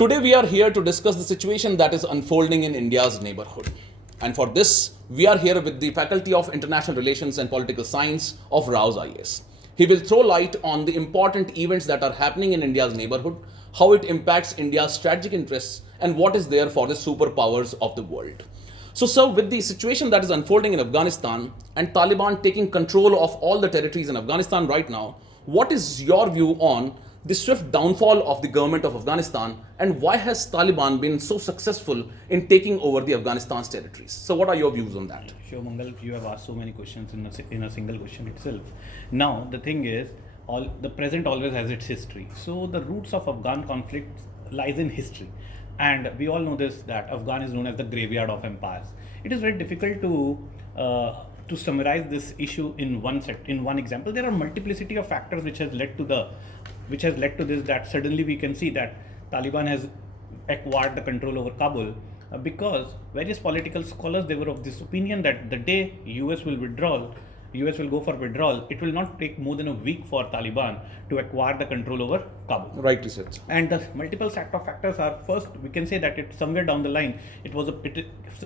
Today we are here to discuss the situation that is unfolding in India's neighborhood. And for this, we are here with the Faculty of International Relations and Political Science of Rao's IAS. He will throw light on the important events that are happening in India's neighborhood, how it impacts India's strategic interests, and what is there for the superpowers of the world. So, sir, with the situation that is unfolding in Afghanistan and Taliban taking control of all the territories in Afghanistan right now, what is your view on the swift downfall of the government of Afghanistan, and why has Taliban been so successful in taking over the Afghanistan's territories? So what are your views on that? Sure, Mangal, you have asked so many questions in a single question itself. Now, the thing is, the present always has its history. So the roots of Afghan conflict lies in history. And we all know this, that Afghan is known as the graveyard of empires. It is very difficult to summarize this issue in one example. There are multiplicity of factors which has led to this, that suddenly we can see that Taliban has acquired the control over Kabul, because various political scholars, they were of this opinion that the day US will go for withdrawal, it will not take more than a week for Taliban to acquire the control over Kabul. Rightly said. And the multiple set of factors are, first, we can say that it's somewhere down the line,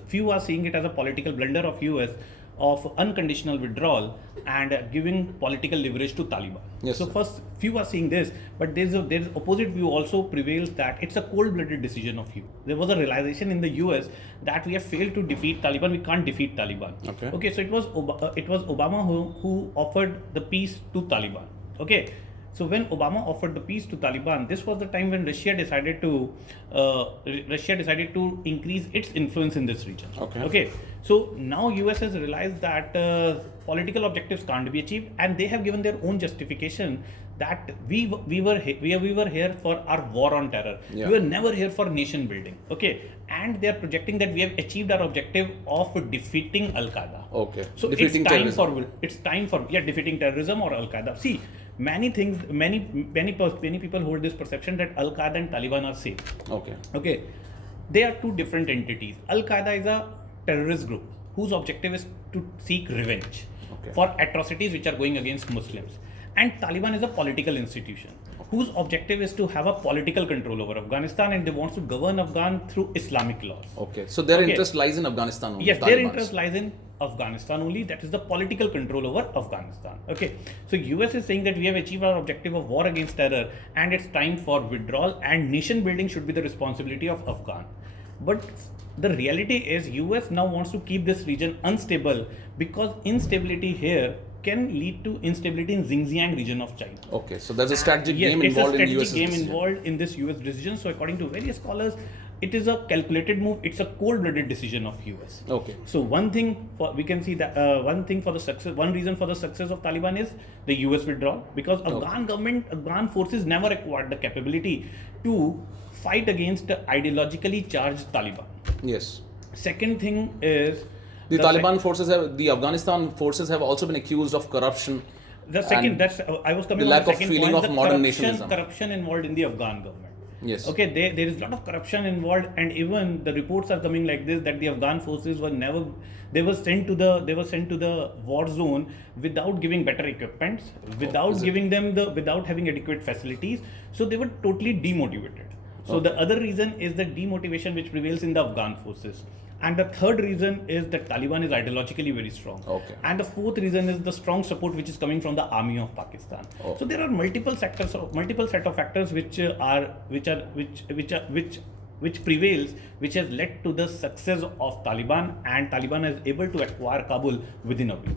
few are seeing it as a political blunder of US of unconditional withdrawal and giving political leverage to Taliban. Yes, so sir. first, few are seeing this, but there's opposite view also prevails, that it's a cold-blooded decision of you. There was a realization in the US that we have failed to defeat Taliban, we can't defeat Taliban. Okay, so it was Obama who offered the peace to Taliban. Okay. So when Obama offered the peace to Taliban, this was the time when Russia decided to increase its influence in this region. Okay. So now US has realized that political objectives can't be achieved, and they have given their own justification that we were here for our war on terror. Yeah. We were never here for nation building. Okay, and they are projecting that we have achieved our objective of defeating Al Qaeda. Okay. So Defeating it's time for defeating terrorism or Al Qaeda. See, many people hold this perception that Al Qaeda and Taliban are same. Okay, they are two different entities. Al Qaeda is a terrorist group whose objective is to seek revenge for atrocities which are going against Muslims, and Taliban is a political institution whose objective is to have a political control over Afghanistan, and they want to govern Afghan through Islamic laws. Okay. So their interest lies in Afghanistan only. Yes, their interest lies in Afghanistan only. That is the political control over Afghanistan. Okay. So US is saying that we have achieved our objective of war against terror, and it's time for withdrawal, and nation building should be the responsibility of Afghan. But the reality is US now wants to keep this region unstable, because instability here can lead to instability in Xinjiang region of China. Okay, so there's a strategic game involved in US. Involved in this US decision. So according to various scholars, it is a calculated move. It's a cold-blooded decision of US. Okay. So one reason for the success of Taliban is the US withdrawal, because Afghan forces never acquired the capability to fight against ideologically charged Taliban. Yes. Second thing is the Afghanistan forces have also been accused of corruption. The second, I was coming the on lack the of second feeling point, of the modern nationalism. corruption involved in the Afghan government. Yes. Okay, there is a lot of corruption involved, and even the reports are coming like this, that the Afghan forces were sent to the war zone without giving better equipments, without having adequate facilities. So they were totally demotivated. So the other reason is the demotivation which prevails in the Afghan forces. And the third reason is that Taliban is ideologically very strong. Okay. And the fourth reason is the strong support which is coming from the army of Pakistan. Okay. So there are multiple set of factors which prevails, which has led to the success of Taliban, and Taliban is able to acquire Kabul within a week.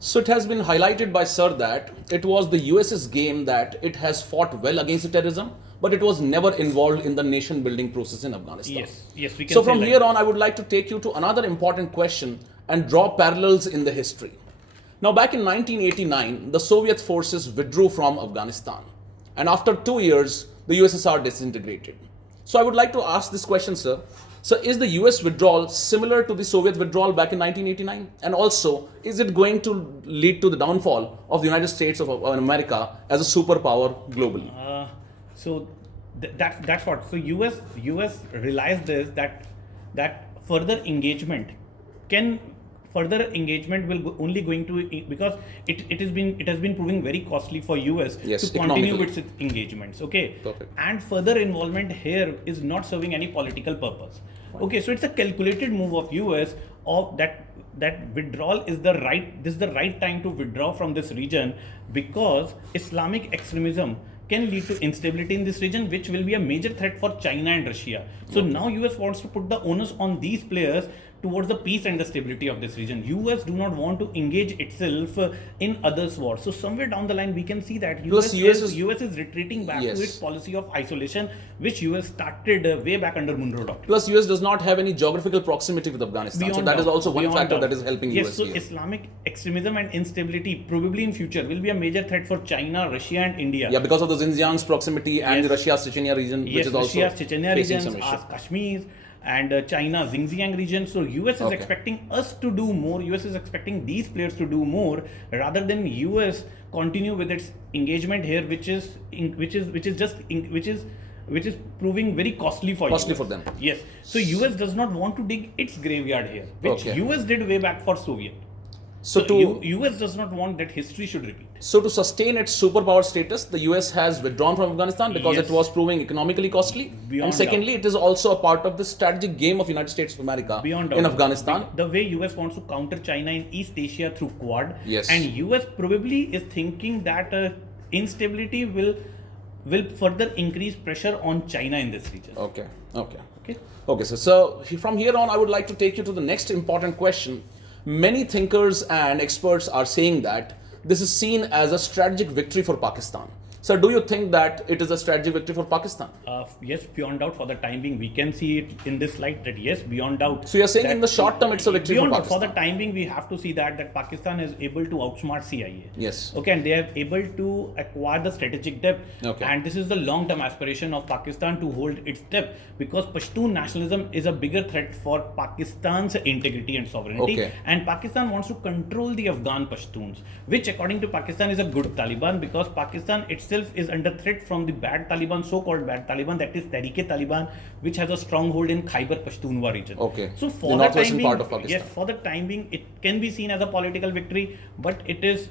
So it has been highlighted by Sir that it was the US's game, that it has fought well against terrorism, but it was never involved in the nation building process in Afghanistan. Yes, we can. So from here on, I would like to take you to another important question and draw parallels in the history. Now, back in 1989, the Soviet forces withdrew from Afghanistan, and after 2 years, the USSR disintegrated. So I would like to ask this question, sir. So is the US withdrawal similar to the Soviet withdrawal back in 1989? And also, is it going to lead to the downfall of the United States of America as a superpower globally? So that's what. So US realized this, that further engagement can further engagement will only going to, because it has been proving very costly for US Yes, to continue economically. with its engagements. Okay, Perfect. and further involvement here is not serving any political purpose. Okay, so it's a calculated move of US of that withdrawal is the right, this is the right time to withdraw from this region, because Islamic extremism can lead to instability in this region, which will be a major threat for China and Russia. So now US wants to put the onus on these players towards the peace and the stability of this region. US do not want to engage itself in others' wars. So somewhere down the line, we can see that Plus US is retreating back Yes. to its policy of isolation, which US started way back under Monroe Doctrine. Plus, US does not have any geographical proximity with Afghanistan, so that is doubt, also one beyond factor doubt. that is helping yes, US so here. Islamic extremism and instability probably in future will be a major threat for China, Russia, and India. Yeah, because of the Xinjiang's proximity and Yes. the Russia's Chechnya region, which Yes, is also Russia's Chechnya facing regions, some issue. Kashmir, and China Xinjiang region. So US is Okay. expecting us to do more. US is expecting these players to do more rather than US continue with its engagement here, which is proving very costly for Costly US. for them. Yes. So US does not want to dig its graveyard here, which Okay. US did way back for Soviet. So US does not want that history should repeat. So to sustain its superpower status, the US has withdrawn from Afghanistan because Yes. it was proving economically costly. Beyond and secondly, it is also a part of the strategic game of United States of America Beyond in doubt. Afghanistan. The way US wants to counter China in East Asia through Quad, Yes. and US probably is thinking that instability will further increase pressure on China in this region. Okay. Okay. Okay, so from here on, I would like to take you to the next important question. Many thinkers and experts are saying that this is seen as a strategic victory for Pakistan. Sir, do you think that it is a strategic victory for Pakistan? Yes, beyond doubt, for the time being, we can see it in this light that yes, beyond doubt. So you're saying that in the short term it's a victory for beyond doubt, Pakistan? for the time being, we have to see that Pakistan is able to outsmart CIA. Yes. Okay, and they are able to acquire the strategic depth. Okay. And this is the long-term aspiration of Pakistan to hold its depth, because Pashtun nationalism is a bigger threat for Pakistan's integrity and sovereignty. Okay. And Pakistan wants to control the Afghan Pashtuns, which according to Pakistan is a good Taliban, because Pakistan itself is under threat from the bad Taliban, so-called bad Taliban, that is Tehrik-e-Taliban, which has a stronghold in Khyber Pakhtunkhwa region. Okay. So The for the northwestern time being, part of Pakistan. yes, for the time being, it can be seen as a political victory, but it is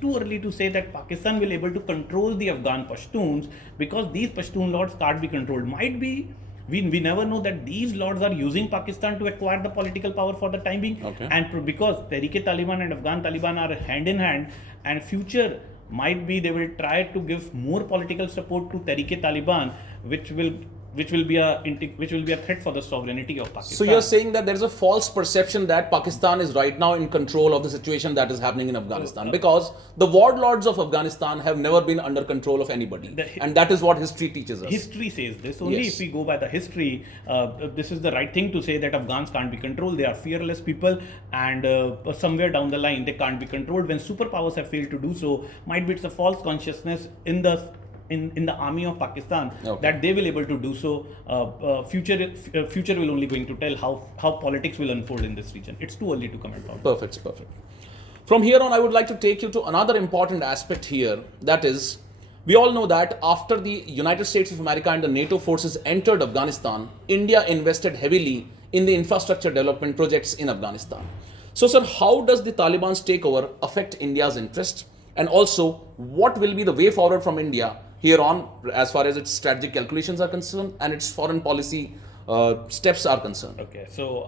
too early to say that Pakistan will able to control the Afghan Pashtuns, because these Pashtun lords can't be controlled. Might be. We never know that these lords are using Pakistan to acquire the political power for the time being. Okay. And because Tehrik-e-Taliban and Afghan Taliban are hand in hand, and future might be they will try to give more political support to Tehrik-e-Taliban, which will be a threat for the sovereignty of Pakistan. So you're saying that there is a false perception that Pakistan is right now in control of the situation that is happening in Afghanistan, because the warlords of Afghanistan have never been under control of anybody, and that is what history teaches us. History says this. Only Yes. if we go by the history, this is the right thing to say that Afghans can't be controlled. They are fearless people, and somewhere down the line they can't be controlled. When superpowers have failed to do so, might be it's a false consciousness in the army of Pakistan that they will able to do so. Future will only going to tell how politics will unfold in this region. It's too early to comment on. Perfect. From here on, I would like to take you to another important aspect here. That is, we all know that after the United States of America and the NATO forces entered Afghanistan, India invested heavily in the infrastructure development projects in Afghanistan. So, sir, how does the Taliban's takeover affect India's interest? And also, what will be the way forward from India here on, as far as its strategic calculations are concerned and its foreign policy steps are concerned? Okay, so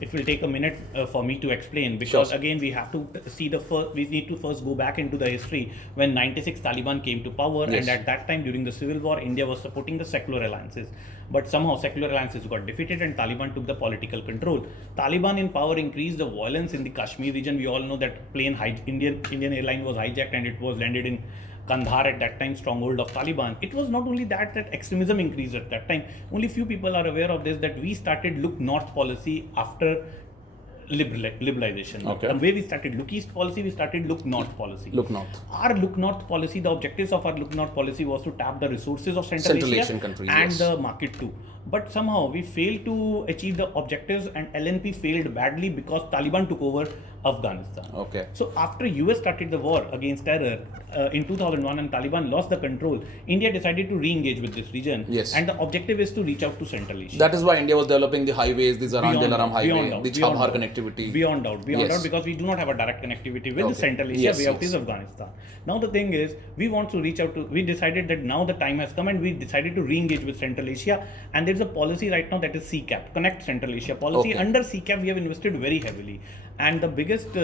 it will take a minute for me to explain, because Sure. again we have to see we need to first go back into the history when 96 Taliban came to power. Yes. And at that time during the civil war, India was supporting the secular alliances, but somehow secular alliances got defeated and Taliban took the political control. Taliban in power increased the violence in the Kashmir region. We all know that Indian airline was hijacked and it was landed in Kandahar, at that time stronghold of Taliban. It was not only that extremism increased at that time. Only few people are aware of this, that we started look north policy after liberalization. Okay. The way we started look east policy, we started look north policy. Look north. Our look north policy, the objectives of our look north policy was to tap the resources of Central Asia Asian countries, and yes. the market too. But somehow we failed to achieve the objectives, and LNP failed badly because Taliban took over Afghanistan. Okay. So after US started the war against terror in 2001 and Taliban lost the control, India decided to re-engage with this region. Yes. And the objective is to reach out to Central Asia. That is why India was developing the highways, the Zaran-Dilaram highway, doubt, the Chabhar connectivity. Beyond doubt, Yes. because we do not have a direct connectivity with Okay. the Central Asia. Yes, Way out yes. is Afghanistan. Now the thing is, we want to reach out to. We decided that now the time has come, and we decided to re-engage with Central Asia. And there is a policy right now that is CCAP, Connect Central Asia policy. Okay. Under CCAP, we have invested very heavily, and the biggest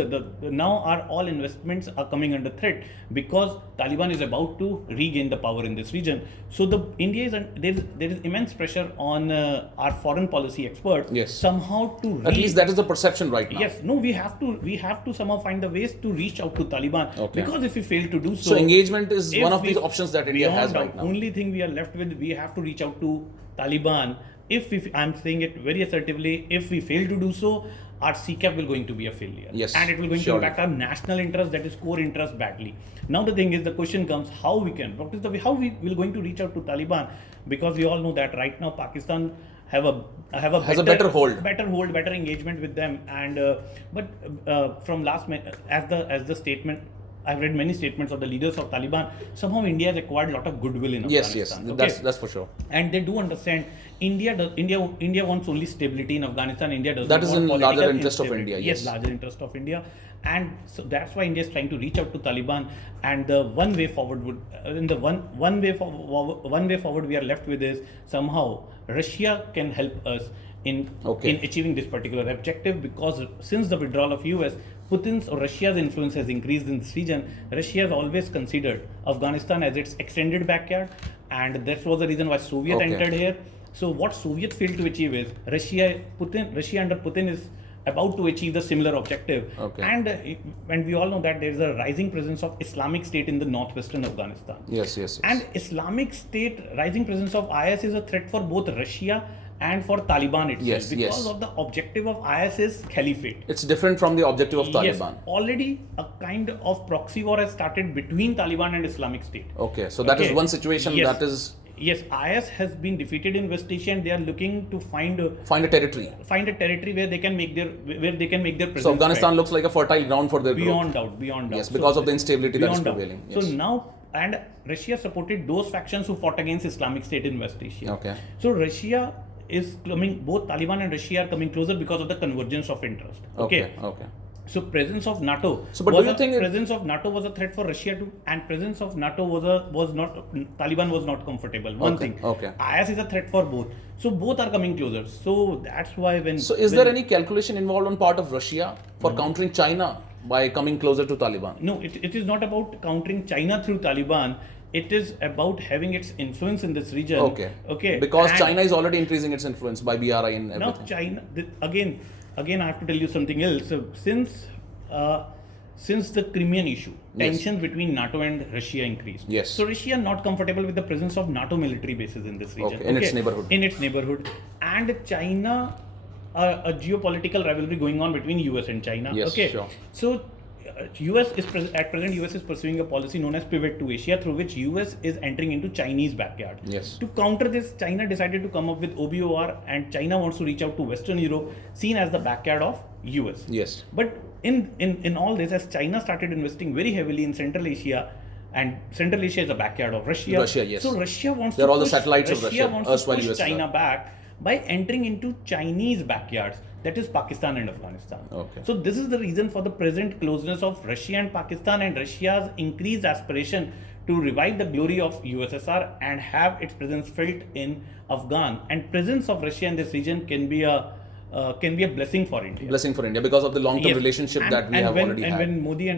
now our all investments are coming under threat because Taliban is about to regain the power in this region. So the India is there is immense pressure on our foreign policy experts Yes. somehow to At least that is the perception right now. Yes, no, we have to somehow find the ways to reach out to Taliban. Okay. Because if we fail to do so, So engagement is if one of we- the options that India beyond has doubt, right now. Only thing we are left with, we have to reach out to Taliban. If I'm saying it very assertively, if we fail to do so, our CCAP will going to be a failure. Yes, And it will going surely. to impact our national interest, that is core interest badly. Now the thing is, the question comes, how we can, what is the way, how we will going to reach out to Taliban? Because we all know that right now Pakistan has a better hold. better engagement with them. And from as the statement, I've read many statements of the leaders of Taliban. Somehow India has acquired a lot of goodwill in Yes, Afghanistan. yes, that's for sure. And they do understand India wants only stability in Afghanistan. India does That not is want in political larger interest of instability. India, yes. Larger interest of India, and so that's why India is trying to reach out to Taliban. And the one way forward would, one way forward we are left with is somehow Russia can help us in achieving this particular objective, because since the withdrawal of US, Putin's or Russia's influence has increased in this region. Russia has always considered Afghanistan as its extended backyard, and that was the reason why Soviet entered here. So what Soviet failed to achieve is Russia under Putin is about to achieve the similar objective. Okay. And we all know that there is a rising presence of Islamic State in the northwestern Afghanistan. Yes. And Islamic State, rising presence of IS is a threat for both Russia and for Taliban itself, Yes, because of the objective of IS is caliphate. It's different from the objective of Yes, Taliban. already a kind of proxy war has started between Taliban and Islamic State. Okay, so that is one situation Yes. that is Yes, IS has been defeated in West Asia, and they are looking to find a territory where they can make their presence. So Afghanistan felt. looks like a fertile ground for their beyond growth. doubt. Yes, because of the instability that is beyond doubt. prevailing. So Yes. now, and Russia supported those factions who fought against Islamic State in West Asia. Okay. So Russia is coming, both Taliban and Russia are coming closer because of the convergence of interest. Okay. So presence of NATO. So, but do you think presence of NATO was a threat for Russia too, and presence of NATO was not, Taliban was not comfortable. One thing. Okay. IS is a threat for both. So both are coming closer. So that's why So is there any calculation involved on part of Russia for countering China by coming closer to Taliban? No, it is not about countering China through Taliban. It is about having its influence in this region. Okay. Because China is already increasing its influence by BRI and everything. Now China, again, I have to tell you something else. So since the Crimean issue, tensions between NATO and Russia increased. Yes. So Russia is not comfortable with the presence of NATO military bases in this region. In its neighborhood. In its neighborhood, and China, a geopolitical rivalry going on between US and China. Yes, okay. sure. So at present US is pursuing a policy known as Pivot to Asia, through which US is entering into Chinese backyard. Yes. To counter this, China decided to come up with OBOR, and China wants to reach out to Western Europe, seen as the backyard of US. Yes. But in all this, as China started investing very heavily in Central Asia, and Central Asia is a backyard of Russia. Russia, yes. So Russia wants They're to all the push, satellites of Russia, wants to erstwhile push USSR. China back by entering into Chinese backyards, that is Pakistan and Afghanistan. Okay. So this is the reason for the present closeness of Russia and Pakistan, and Russia's increased aspiration to revive the glory of USSR and have its presence felt in Afghan. And presence of Russia in this region can be a blessing for India. Blessing for India because of the long-term Yes. relationship that we have already had. And when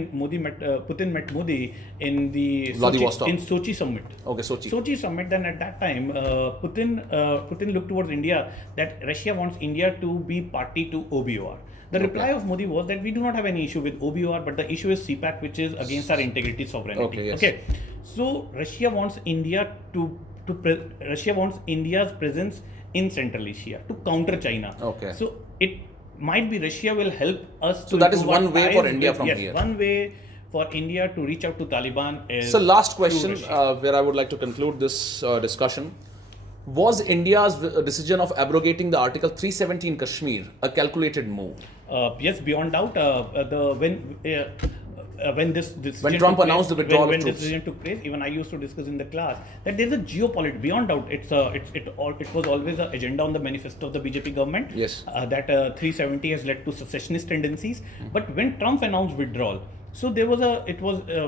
Putin met Modi in the Vladivostok. Sochi summit. Okay, Sochi. Sochi summit. Then at that time, Putin looked towards India, that Russia wants India to be party to OBOR. The reply of Modi was that we do not have any issue with OBOR, but the issue is CPAC, which is against our integrity, sovereignty. Okay, yes. So Russia wants India's presence in Central Asia to counter China. Okay. So it might be Russia will help us. So that is one way for India from here. One way for India to reach out to Taliban is. So last question, through Russia. where I would like to conclude this discussion. Was India's decision of abrogating the Article 370 in Kashmir a calculated move? Yes, beyond doubt. When this When decision Trump took announced place, the withdrawal of when this troops. decision took place, even I used to discuss in the class that there's a geopolitics. Beyond doubt, it was always an agenda on the manifesto of the BJP government. Yes. That 370 has led to secessionist tendencies. But when Trump announced withdrawal, so there was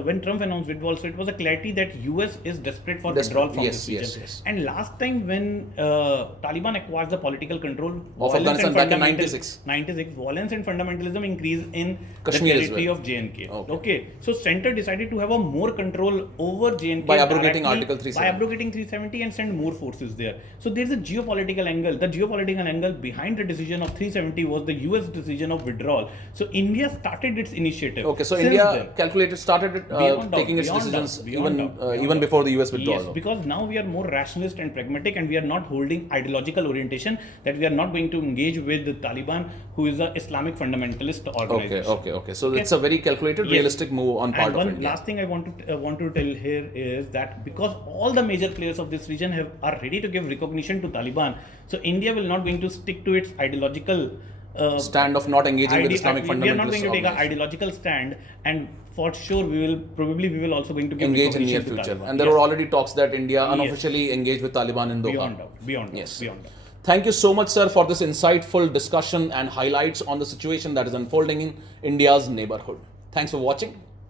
when Trump announced withdrawal, so it was a clarity that US is desperate for Desperate, withdrawal from yes, this region. yes, yes. And last time when Taliban acquired the political control Of violence Afghanistan and back in fundamental- 96. 96, violence and fundamentalism increased in Kashmir the as territory well. of JNK. Okay. So center decided to have a more control over JNK By abrogating directly, Article 370. By abrogating 370 and send more forces there. So there's a geopolitical angle. The geopolitical angle behind the decision of 370 was the US decision of withdrawal. So India started its initiative. Okay, so Since India then. started Beyond doubt, taking its beyond decisions doubt, beyond doubt, beyond even doubt. before the US withdrawal. Yes, because now we are more rationalist and pragmatic, and we are not holding ideological orientation. That we are not going to engage with the Taliban, who is an Islamic fundamentalist organization. Okay. So it's a very calculated, Yes. realistic move on part And of one India. last thing I want to tell here is that because all the major players of this region are ready to give recognition to Taliban, so India will not going to stick to its ideological. Stand of not engaging with Islamic fundamentalists. We are not going to take an ideological stand, and for sure we will also going to give engage in near recognition to future. Taliban. And there Yes. were already talks that India unofficially engaged with Taliban in Doha. Beyond doubt. Beyond doubt. Yes. Beyond doubt. Thank you so much, sir, for this insightful discussion and highlights on the situation that is unfolding in India's neighborhood. Thanks for watching.